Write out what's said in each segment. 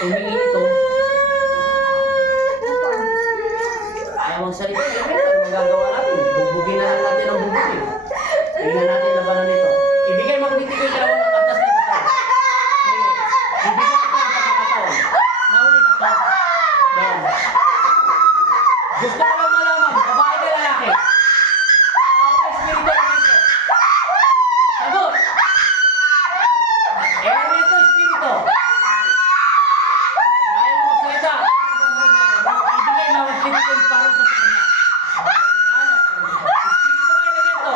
Tumingin ito. Ayaw mong salita. Ano magagawa natin? Bugbugin na lang natin ang bugbugin. Tingnan natin labanan nito. Ibigay mo kung ko yung dalawang katas na patay. Ibigay ang. Nahuli na to. Doon. Gusto lang malaman, babae ka lalaki. Tao ka espiritu elemento. Sagot! Elemento espiritu. Ayaw mo magsalita. Ibigay mo ang espiritu yung parang sa kanya. Ano? Espiritu ka elemento.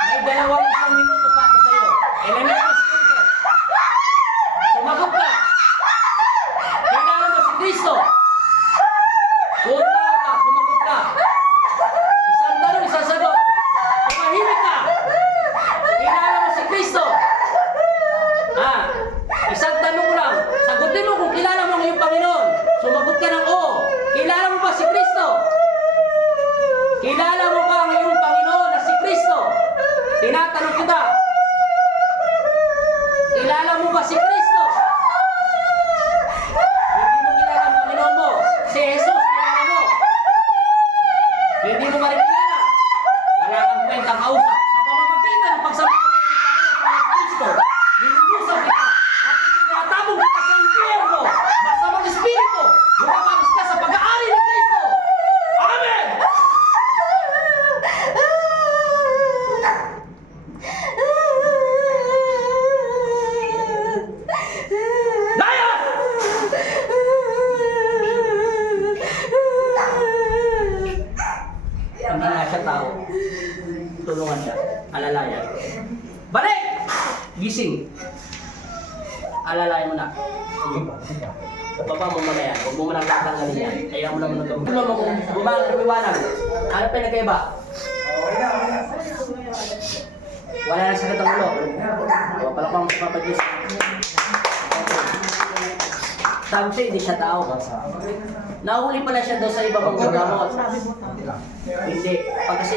May dalawang isang minuto pa ako sa'yo. Elemento espiritu. Sumagot ka. Kailangan mo si Kristo. Kung tao ka, sumagot ka. Isang tanong, isang sagot. Tumahimik ka. Kilala mo si Kristo. Ah, isang tanong ko lang. Sagutin mo kung kilala mo ang iyong Panginoon. Sumagot ka ng oo. Kilala mo ba si Kristo? Kilala Tinatanong kita. Kilala mo ba si Kristo? Hindi mo kilala ang Panginoon mo. Si Jesus, kilala mo. Hindi mo ba rin kilala? Wala kang kwentang kausap. Sa pamamagitan ng pagsabi ko sa Panginoon Kristo, nilulusap kita at tinatabong kita sa impyerno. Masamang espiritu, lumabas ka sa pag-aari ni Kristo. Amen! Layas! Nga siya tao. Tulungan siya. Alalayan. Balik! Gising. Alalayan mo na. Baba mo muna yan. Huwag mo muna tatanggalin yan. Ayaw mo naman ito. Tulungan mo kung bumangang lumiwanag. Ano pa nagkaiba? Wala na sakit ang ulo. O, palakpang mas papadis. Sabi siya, hindi siya tao. Nahuli pala siya doon sa iba pang gamot. Hindi. Pag kasi